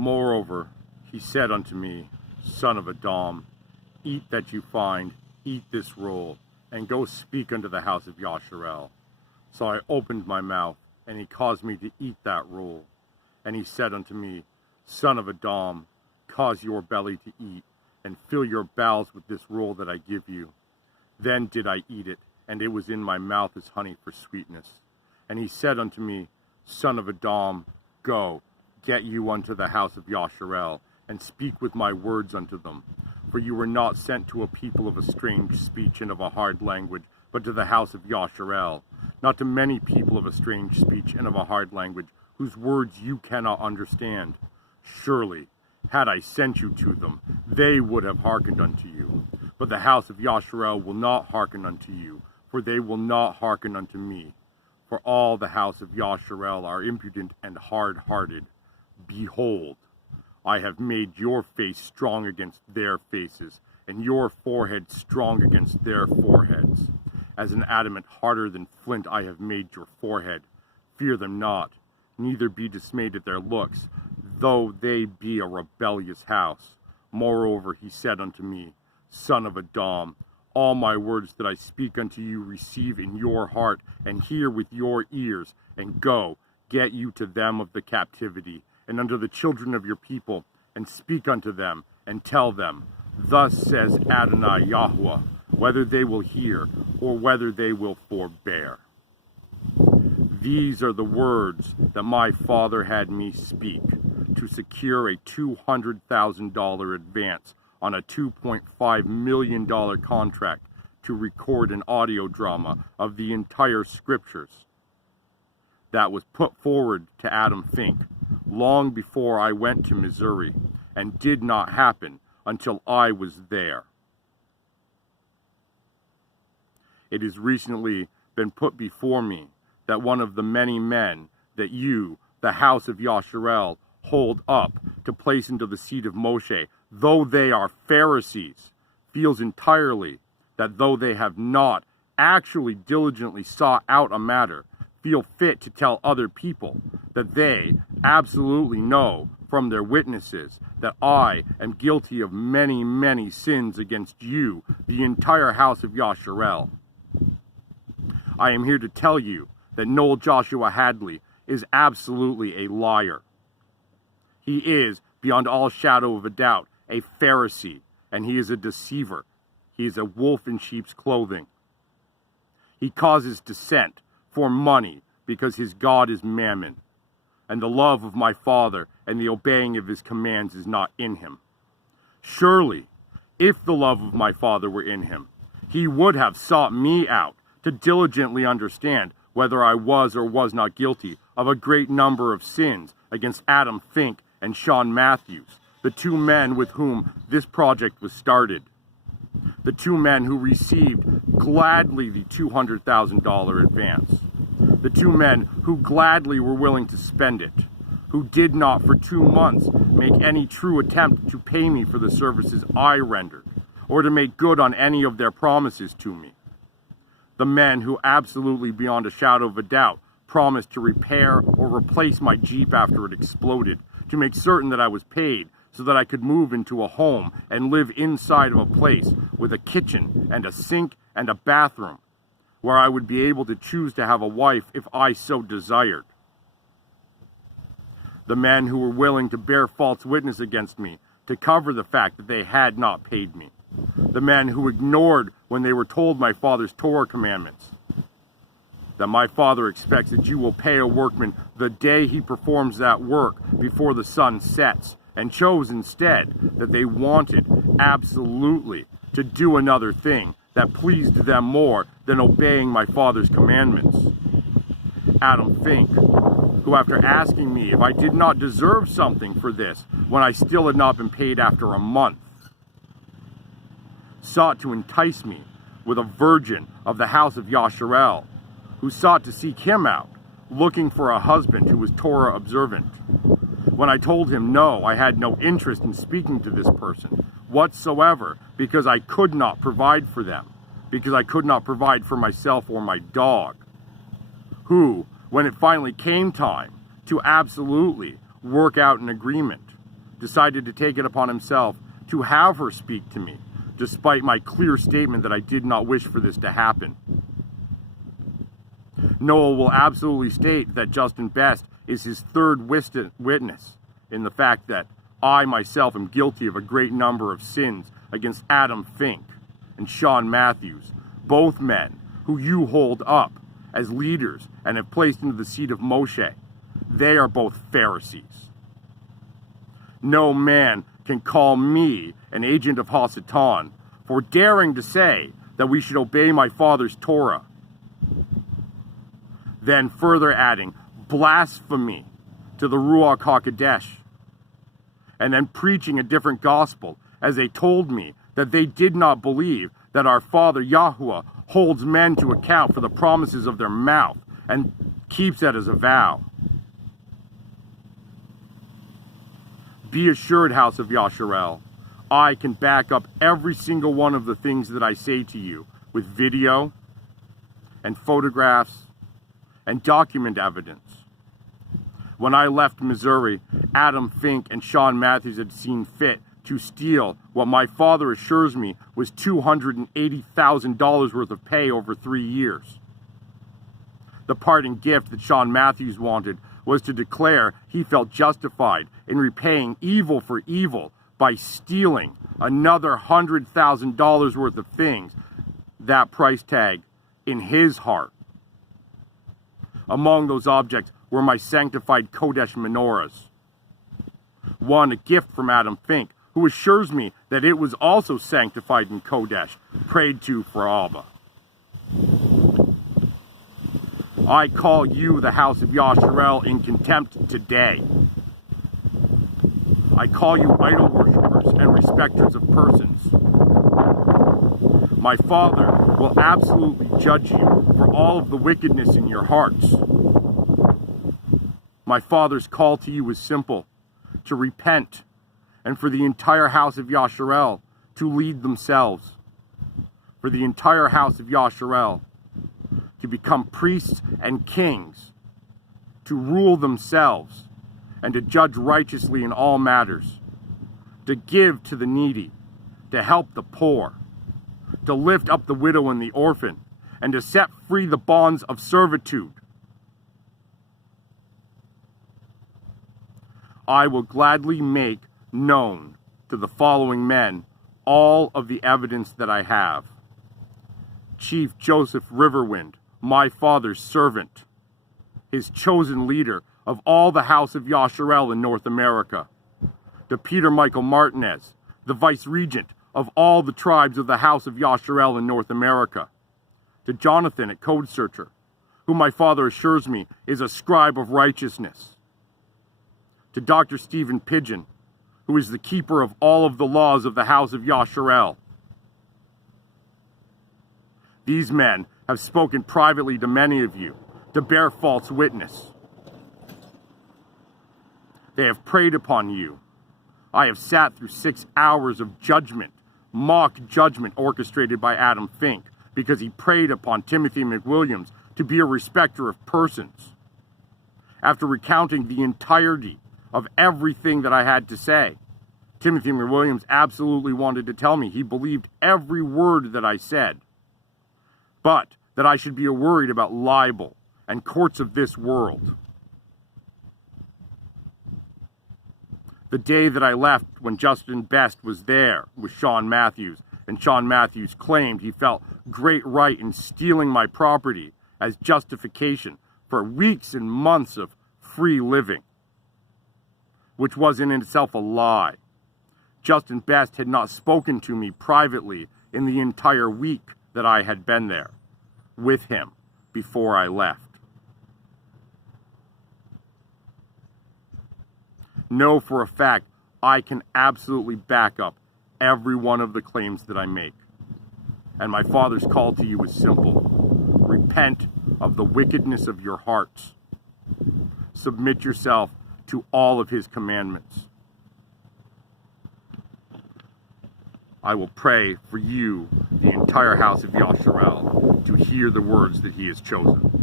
Moreover, he said unto me, Son of Adam, eat that you find, eat this roll, and go speak unto the house of Yasharel. So I opened my mouth, and he caused me to eat that roll. And he said unto me, Son of Adam, cause your belly to eat, and fill your bowels with this roll that I give you. Then did I eat it, and it was in my mouth as honey for sweetness. And he said unto me, Son of Adam, go, get you unto the house of Yasharel, and speak with my words unto them. For you were not sent to a people of a strange speech and of a hard language, but to the house of Yasharel, not to many people of a strange speech and of a hard language, whose words you cannot understand. Surely, had I sent you to them, they would have hearkened unto you. But the house of Yasharel will not hearken unto you, for they will not hearken unto me. For all the house of Yasharel are impudent and hard-hearted. Behold, I have made your face strong against their faces, and your forehead strong against their foreheads. As an adamant harder than flint I have made your forehead. Fear them not, neither be dismayed at their looks, though they be a rebellious house. Moreover, he said unto me, Son of Adam, all my words that I speak unto you receive in your heart, and hear with your ears, and go, get you to them of the captivity, and unto the children of your people, and speak unto them, and tell them, Thus says Adonai Yahweh, whether they will hear, or whether they will forbear. These are the words that my father had me speak, to secure a $200,000 advance on a $2.5 million contract to record an audio drama of the entire scriptures that was put forward to Adam Fink long before I went to Missouri, and did not happen until I was there. It has recently been put before me that one of the many men that you, the house of Yasharel, hold up to place into the seat of Moshe, though they are Pharisees, feels entirely that though they have not actually diligently sought out a matter, feel fit to tell other people that they absolutely know from their witnesses that I am guilty of many, many sins against you, the entire house of Yasharel. I am here to tell you that Noel Joshua Hadley is absolutely a liar. He is, beyond all shadow of a doubt, a Pharisee, and he is a deceiver. He is a wolf in sheep's clothing. He causes dissent for money because his God is Mammon, and the love of my Father and the obeying of his commands is not in him. Surely, if the love of my Father were in him, he would have sought me out to diligently understand whether I was or was not guilty of a great number of sins against Adam Fink and Sean Matthews, the two men with whom this project was started. The two men who received gladly the $200,000 advance. The two men who gladly were willing to spend it, who did not for 2 months make any true attempt to pay me for the services I rendered, or to make good on any of their promises to me. The men who absolutely beyond a shadow of a doubt promised to repair or replace my Jeep after it exploded, to make certain that I was paid so that I could move into a home and live inside of a place with a kitchen and a sink and a bathroom, where I would be able to choose to have a wife if I so desired. The men who were willing to bear false witness against me to cover the fact that they had not paid me. The men who ignored when they were told my Father's Torah commandments, that my Father expects that you will pay a workman the day he performs that work before the sun sets, and chose instead that they wanted absolutely to do another thing that pleased them more than obeying my Father's commandments. Adam Fink, who after asking me if I did not deserve something for this when I still had not been paid after a month, sought to entice me with a virgin of the house of Yasharel, who sought to seek him out, looking for a husband who was Torah observant. When I told him no, I had no interest in speaking to this person whatsoever, because I could not provide for them, because I could not provide for myself or my dog, who, when it finally came time to absolutely work out an agreement, decided to take it upon himself to have her speak to me, despite my clear statement that I did not wish for this to happen. Noel will absolutely state that Justin Best is his third witness in the fact that I myself am guilty of a great number of sins against Adam Fink and Sean Matthews, both men who you hold up as leaders and have placed into the seat of Moshe. They are both Pharisees. No man can call me an agent of Hasatan for daring to say that we should obey my father's Torah. Then further adding blasphemy to the Ruach HaKodesh, and then preaching a different gospel, as they told me that they did not believe that our Father Yahuwah holds men to account for the promises of their mouth and keeps that as a vow. Be assured, house of Yasharel, I can back up every single one of the things that I say to you with video and photographs and document evidence. When I left Missouri, Adam Fink and Sean Matthews had seen fit to steal what my father assures me was $280,000 worth of pay over 3 years. The parting gift that Sean Matthews wanted was to declare he felt justified in repaying evil for evil by stealing another $100,000 worth of things, that price tag, in his heart. Among those objects were my sanctified Kodesh menorahs. One, a gift from Adam Fink, who assures me that it was also sanctified in Kodesh, prayed to for Abba. I call you, the house of Yasharel, in contempt today. I call you idol worshippers and respecters of persons. My Father will absolutely judge you for all of the wickedness in your hearts. My Father's call to you is simple: to repent, and for the entire house of Yasharel to lead themselves. For the entire house of Yasharel to become priests and kings, to rule themselves, and to judge righteously in all matters, to give to the needy, to help the poor, to lift up the widow and the orphan, and to set free the bonds of servitude. I will gladly make known to the following men all of the evidence that I have. Chief Joseph Riverwind, my father's servant, his chosen leader of all the house of Yasharel in North America. To Peter Michael Martinez, the vice-regent of all the tribes of the house of Yasharel in North America. To Jonathan at Code Searcher, who my father assures me is a scribe of righteousness. To Dr. Stephen Pidgeon, who is the keeper of all of the laws of the house of Yasharel. These men have spoken privately to many of you to bear false witness. They have preyed upon you. I have sat through 6 hours of judgment, mock judgment orchestrated by Adam Fink, because he preyed upon Timothy McWilliams to be a respecter of persons. After recounting the entirety of everything that I had to say, Timothy McWilliams absolutely wanted to tell me he believed every word that I said, but that I should be worried about libel and courts of this world. The day that I left, when Justin Best was there with Sean Matthews, and Sean Matthews claimed he felt great right in stealing my property as justification for weeks and months of free living, which was in itself a lie. Justin Best had not spoken to me privately in the entire week that I had been there with him before I left. Know for a fact I can absolutely back up every one of the claims that I make. And my Father's call to you is simple: repent of the wickedness of your hearts. Submit yourself to all of his commandments. I will pray for you, the entire house of Yasharel, to hear the words that he has chosen.